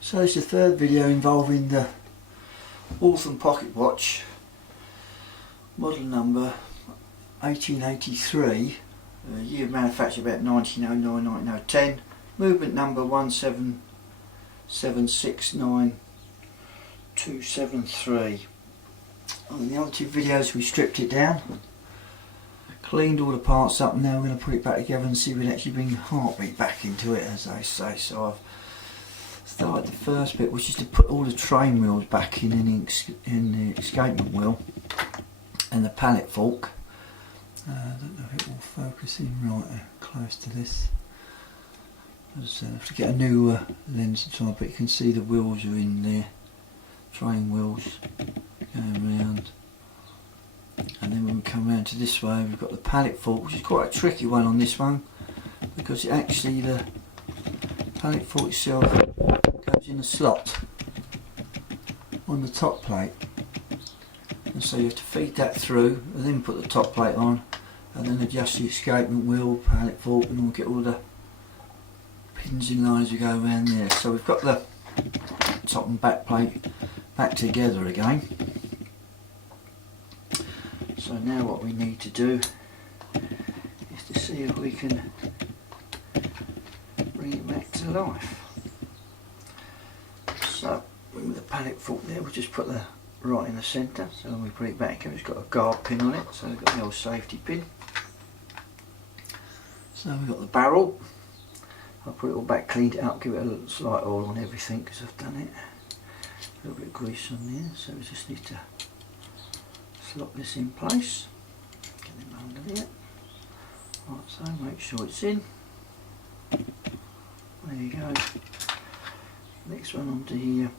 So it's the third video involving the Waltham pocket watch, model number 1883, year of manufacture about 1909, 1910, movement number 177692273. On the other two videos we stripped it down, cleaned all the parts up, and now we're going to put it back together and see if we can actually bring heartbeat back into it, as they say. So I've started the first bit, which is to put all the train wheels back in the escapement wheel and the pallet fork. I don't know if it will focus in right close to this. I have to get a new lens to try, but you can see the wheels are in there, train wheels going round. And then when we come round to this way, we've got the pallet fork, which is quite a tricky one on this one, because the pallet fork itself goes in a slot on the top plate, and so you have to feed that through and then put the top plate on and then adjust the escapement wheel, pallet fork, and we'll get all the pins in line as we go around there. So we've got the top and back plate back together again. So now what we need to do is to see if we can bring it back to life. So with the pallet fork there, we'll just put the right in the centre, so when we put it back it's got a guard pin on it, so we've got the old safety pin. So we've got the barrel. I'll put it all back, cleaned it up, give it a little slight oil on everything because I've done it. A little bit of grease on there, so we just need to slot this in place. Get it under there. Right, so make sure it's in. There you go. Next one onto here,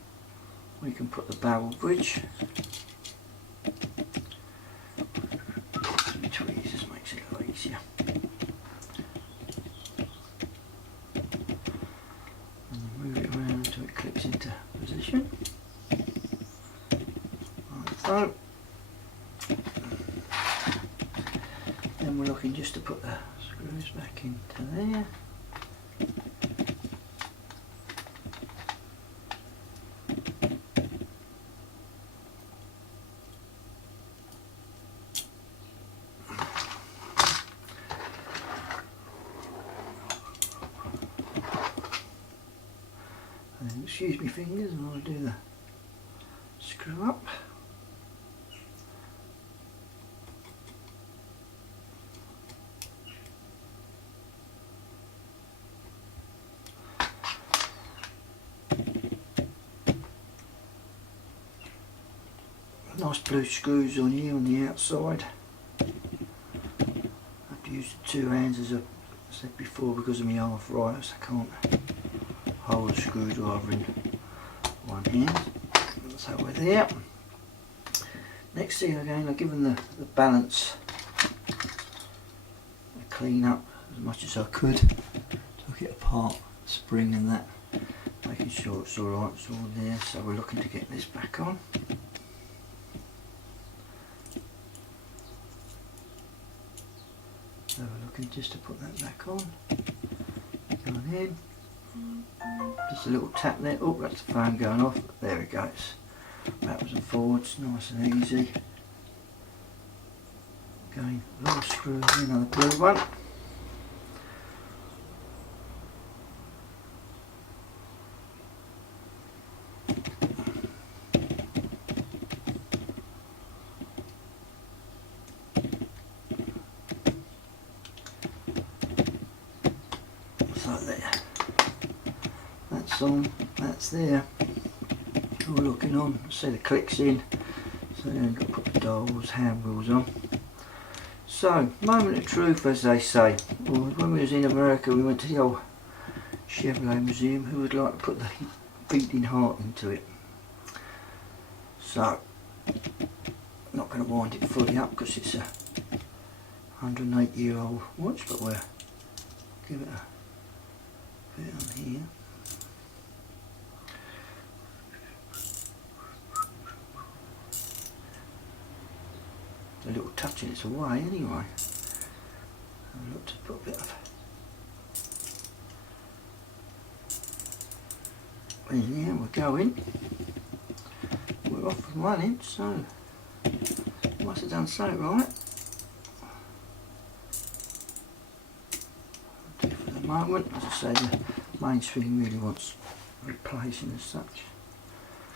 we can put the barrel bridge. Some tweezers makes it a lot easier. And move it around until it clips into position. Like so. Then we're looking just to put the screws back into there. And excuse me fingers, and I'll do the screw up. Nice blue screws on here on the outside. I have to use the two hands, as I said before, because of my arthritis. I can't hold the screwdriver in one hand. So we're there. Next thing again, I've given the balance a clean up as much as I could. Took it apart, spring and that, making sure it's alright, it's all there. So we're looking to get this back on. So we're looking just to put that back on. Going in. Just a little tap there. Oh, that's the phone going off. There it goes. Backwards and forwards, nice and easy. Again, little screws in, another blue one. So there. That's on, that's there. We're looking on, see the clicks in, so then we've got to put the dials, hand wheels on. So, moment of truth, as they say. Well, when we was in America, we went to the old Chevrolet Museum. Who would like to put the beating heart into it? So, not going to wind it fully up because it's a 108-year-old watch, but we'll give it a bit on here. A little touch and it's away anyway. I'll look to put a bit of Yeah, we're going. We're off and running, so must have done so right. For the moment, as I say, the mainspring really wants replacing as such.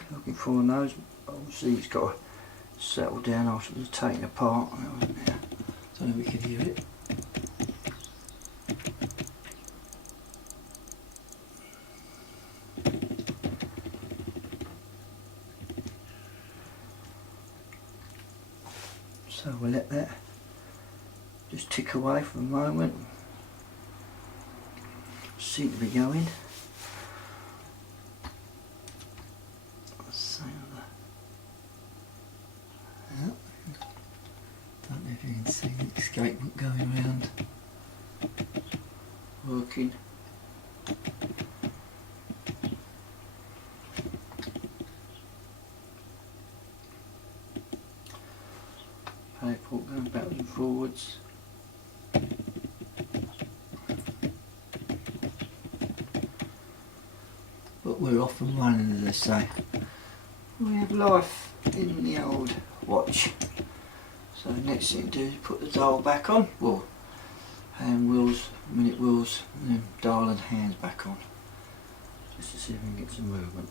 Looking for a nose, obviously it's got to settle down after the taking apart. So we can hear it. So we'll let that just tick away for a moment. Seem to be going. So, don't know if you can see the escapement going around. Working. Paperwork going backwards and forwards. But we're off and running, as I say. We have life in the old watch. So the next thing to do is put the dial back on. Well, hand wheels, minute wheels, and then dial and hands back on. Just to see if we can get some movement.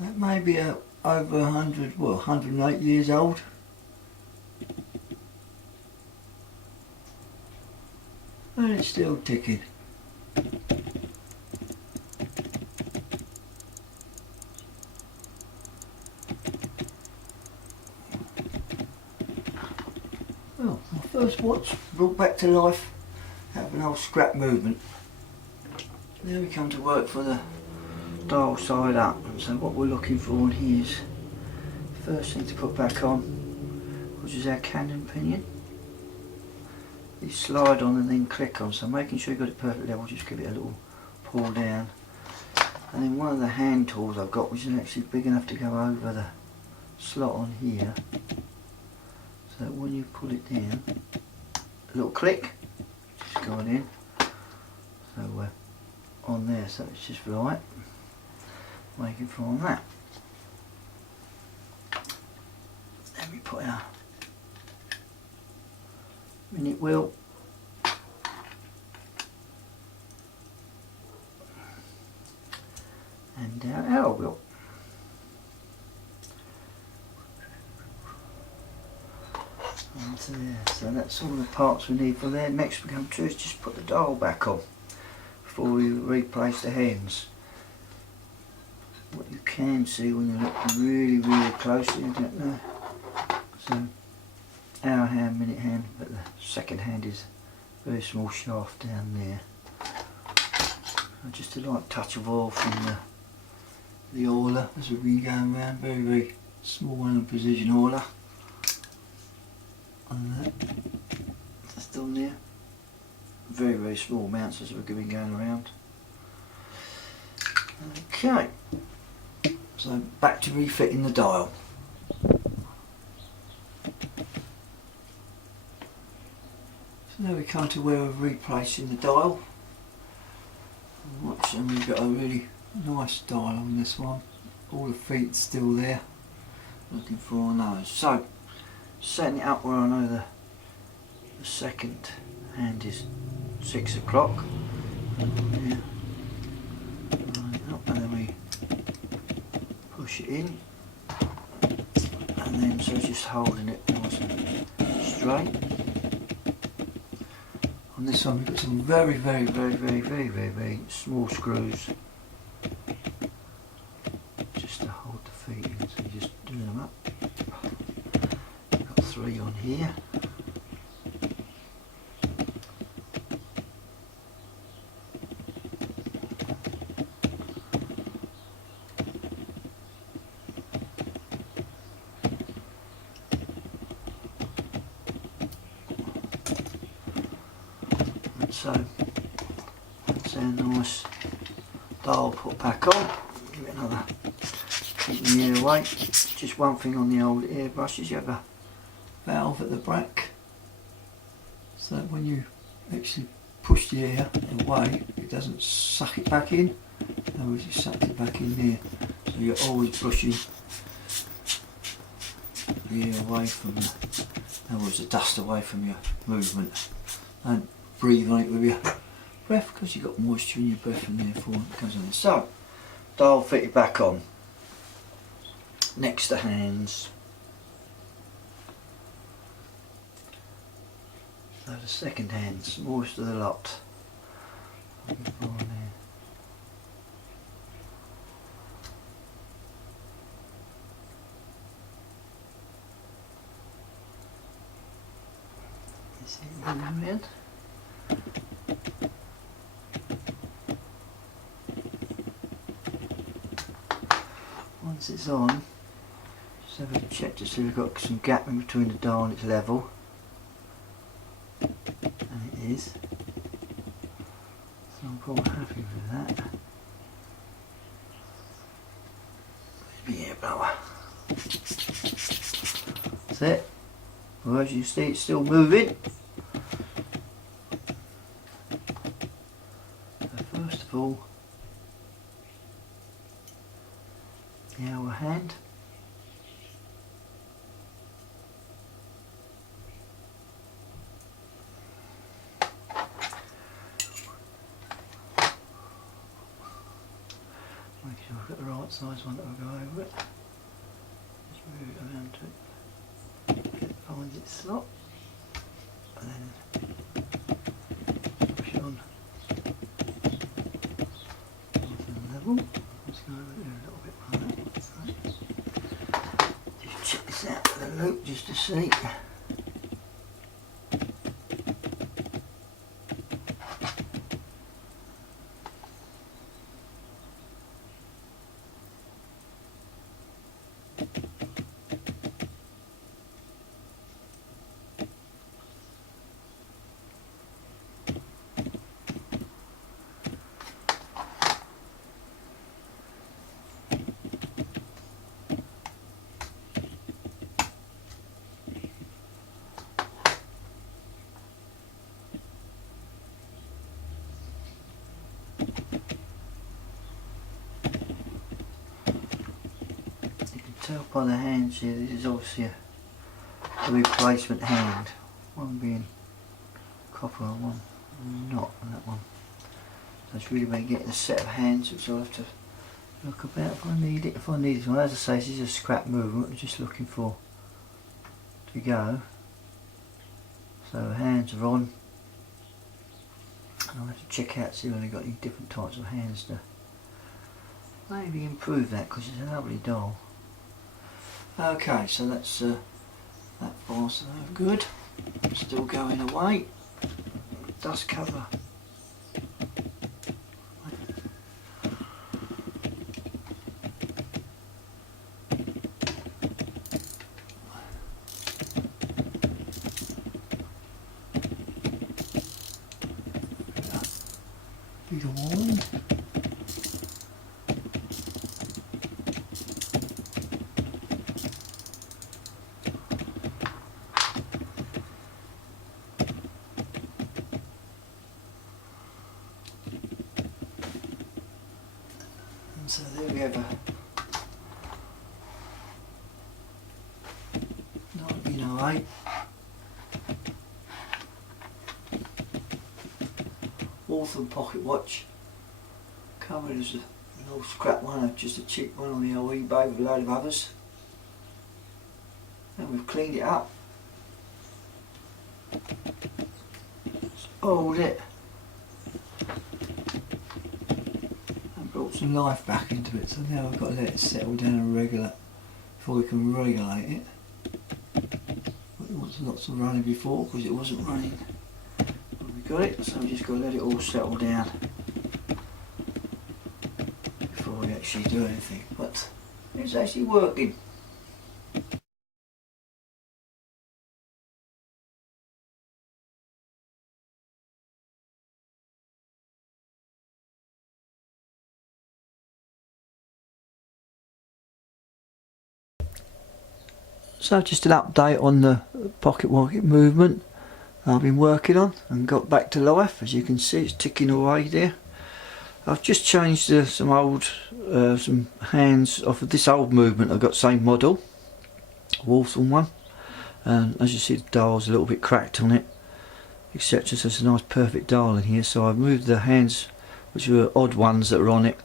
That may be over 100, well, 108 years old. And it's still ticking. Well, my first watch brought back to life out of an old scrap movement. There we come to work for the dial side up. So what we're looking for in here is first thing to put back on, which is our cannon pinion. You slide on and then click on, so making sure you've got it perfect level, just give it a little pull down. And then one of the hand tools I've got, which is actually big enough to go over the slot on here, so that when you pull it down, a little click, just going in, so we're on there, so it's just right, making for on that. Then we put our minute wheel and our hour wheel. Onto there. So that's all the parts we need for there. Next we come to is just put the dial back on before we replace the hands. What you can see when you look really closely, I don't know. So hour hand, minute hand, but the second hand is a very small shaft down there. Just a light touch of oil from the oiler as we've been going around, very small one and precision oiler. And that's done there. Very small amounts as we've been going around. Okay, so back to refitting the dial. So now we come to where we're replacing the dial. Watch box, and we've got a really nice dial on this one. All the feet still there. Looking for those. So setting it up where I know the second hand is 6 o'clock. And then we push it in, and then so just holding it nice and straight. On this one we've got some very small screws just to hold the feet in, so you're just doing them up. Got 3 on here. So that's our nice dial put back on. Give it another, keep the air away. Just one thing on the old airbrushes, you have a valve at the back, so that when you actually push the air away, it doesn't suck it back in. In other words, you sucked it back in there, so you're always pushing the air away from the, in other words, the dust away from your movement. And breathe on it with your breath, because you've got moisture in your breath, and therefore it comes on. So, dial fitted back on. Next to hands. So the second hand, smallest of the lot. See it in. Once it's on, just have a check to see if we've got some gap in between the dial and its level, and it is, so I'm quite happy with that. Maybe air blower. That's it. Well, as you see, it's still moving. So first of all, the hour hand. Make sure I've got the right size one that will go over it. Just move it around to it. It finds its slot, and then push it on level. Just go over there a little bit like that. So just check this out with a loop just to see. Tell by the hands here, this is obviously a replacement hand, one being copper and one not on that one. So it's really about getting a set of hands, which I'll have to look about if I need it. If I need it, well, as I say, this is a scrap movement, I'm just looking for to go. So hands are on, and I'll have to check out, see whether they've got any different types of hands to maybe improve that, because it's a lovely doll. Okay, so that's that file's good. Still going away. Dust cover. Bigger one. away. Waltham pocket watch, covered as an old scrap one, just a cheap one on the old eBay with a load of others. And we've cleaned it up, oiled it, and brought some life back into it. So now I've got to let it settle down and regulate before we can regulate it. But there was lots of running before because it wasn't running. Got it, so we just got to let it all settle down before we actually do anything, but it's actually working. So just an update on the pocket rocket movement I've been working on and got back to life. As you can see, it's ticking away there. I've just changed some hands off of this old movement. I've got the same model, Waltham one, and as you see the dial's a little bit cracked on it, etc. So it's a nice perfect dial in here. So I've moved the hands which were odd ones that were on it,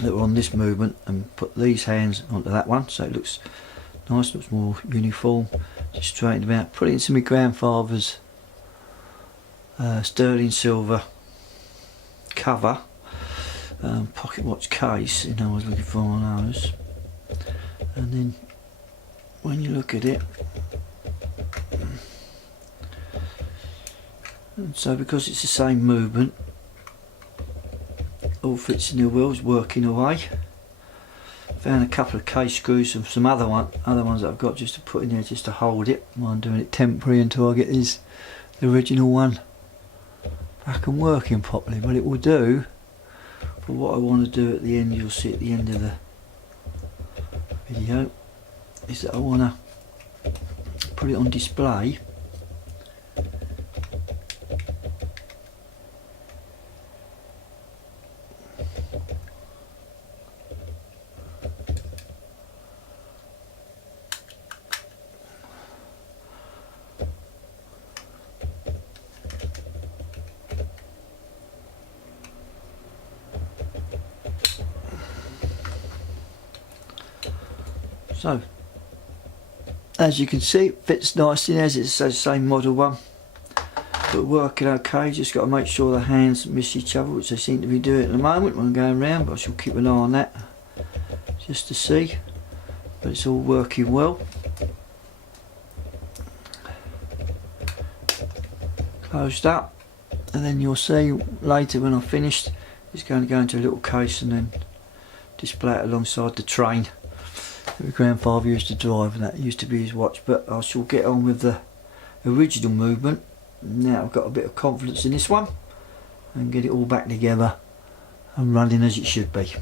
that were on this movement, and put these hands onto that one, so it looks nice, looks more uniform. Just straightened them out, put it into my grandfather's sterling silver cover pocket watch case, I was looking for one of those. And then when you look at it, and so because it's the same movement, all fits in the wheels, working away. Found a couple of case screws and some other ones that I've got just to put in there just to hold it. I'm doing it temporary until I get the original one back and working properly, but it will do. But what I want to do at the end, you'll see at the end of the video, is that I want to put it on display. So, as you can see, it fits nicely as it's the same model one, but working okay. Just got to make sure the hands miss each other, which they seem to be doing at the moment when I'm going around, but I shall keep an eye on that just to see. But it's all working well. Closed up, and then you'll see later when I've finished, it's going to go into a little case and then display it alongside the train that my grandfather used to drive, and that used to be his watch. But I shall get on with the original movement. Now I've got a bit of confidence in this one and get it all back together and running as it should be.